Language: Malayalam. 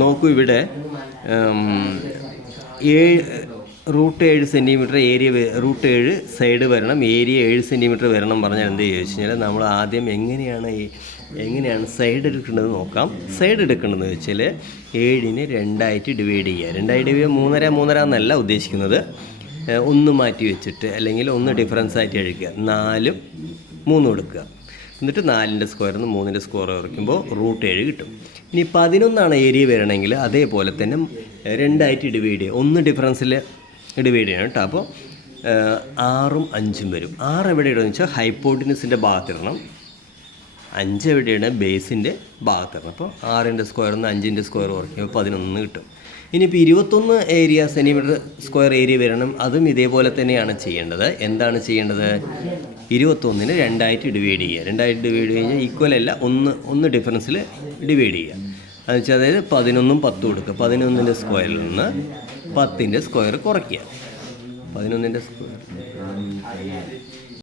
നോക്കൂ ഇവിടെ √7 സെൻറ്റിമീറ്റർ ഏരിയ, √7 സൈഡ് വരണം, ഏരിയ 7 സെൻറ്റിമീറ്റർ വരണം പറഞ്ഞാൽ എന്ത് ചോദിച്ചു കഴിഞ്ഞാൽ നമ്മൾ ആദ്യം എങ്ങനെയാണ് സൈഡ് എടുക്കേണ്ടത് നോക്കാം. സൈഡ് എടുക്കേണ്ടതെന്ന് വെച്ചാൽ 7നെ 2ആയിട്ട് ഡിവൈഡ് ചെയ്യുക. 2ആയിട്ട് ഡിവൈഡ് 3 എന്നല്ല ഉദ്ദേശിക്കുന്നത്. 1 മാറ്റി വെച്ചിട്ട് അല്ലെങ്കിൽ 1 ഡിഫറൻസ് ആയിട്ട് കഴിക്കുക. 4 3 കൊടുക്കുക. എന്നിട്ട് 4ൻ്റെ സ്ക്വയറിൽ നിന്ന് 3ൻ്റെ സ്ക്വയർ കുറയ്ക്കുമ്പോൾ √7 കിട്ടും. ഇനി 11 ഏരിയ വരണമെങ്കിൽ അതേപോലെ തന്നെ 2ആയിട്ട് ഡിവൈഡ് ചെയ്യുക. 1 ഡിഫറൻസിൽ ഡിവൈഡ് ചെയ്യണം കേട്ടോ. അപ്പോൾ 6ഉം 5ഉം വരും. 6 എവിടെയിടുമെന്ന് വെച്ചാൽ ഹൈപ്പോട്ടിനസിൻ്റെ ഭാഗത്തിടണം. 5 എവിടെയാണ്? ബേസിൻ്റെ ഭാഗത്തിടണം. അപ്പോൾ 6ൻ്റെ സ്ക്വയറിൽ നിന്ന് 5ൻ്റെ സ്ക്വയർ കുറയ്ക്കുമ്പോൾ 11 കിട്ടും. ഇനിയിപ്പോൾ 21 സെൻറ്റിമീറ്റർ സ്ക്വയർ ഏരിയ വരണം. അതും ഇതേപോലെ തന്നെയാണ് ചെയ്യേണ്ടത്. എന്താണ് ചെയ്യേണ്ടത്? 21നെ 2ആയിട്ട് ഡിവൈഡ് ചെയ്യുക. 2ആയിട്ട് ഡിവൈഡ് കഴിഞ്ഞാൽ ഈക്വൽ അല്ല, 1 ഡിഫറൻസിൽ ഡിവൈഡ് ചെയ്യുക. എന്ന് വെച്ചാൽ അതായത് 11ഉം 10 കൊടുക്കുക. 11ൻ്റെ സ്ക്വയറിൽ നിന്ന് 10ൻ്റെ സ്ക്വയർ കുറയ്ക്കുക. 11ൻ്റെ സ്ക്വയർ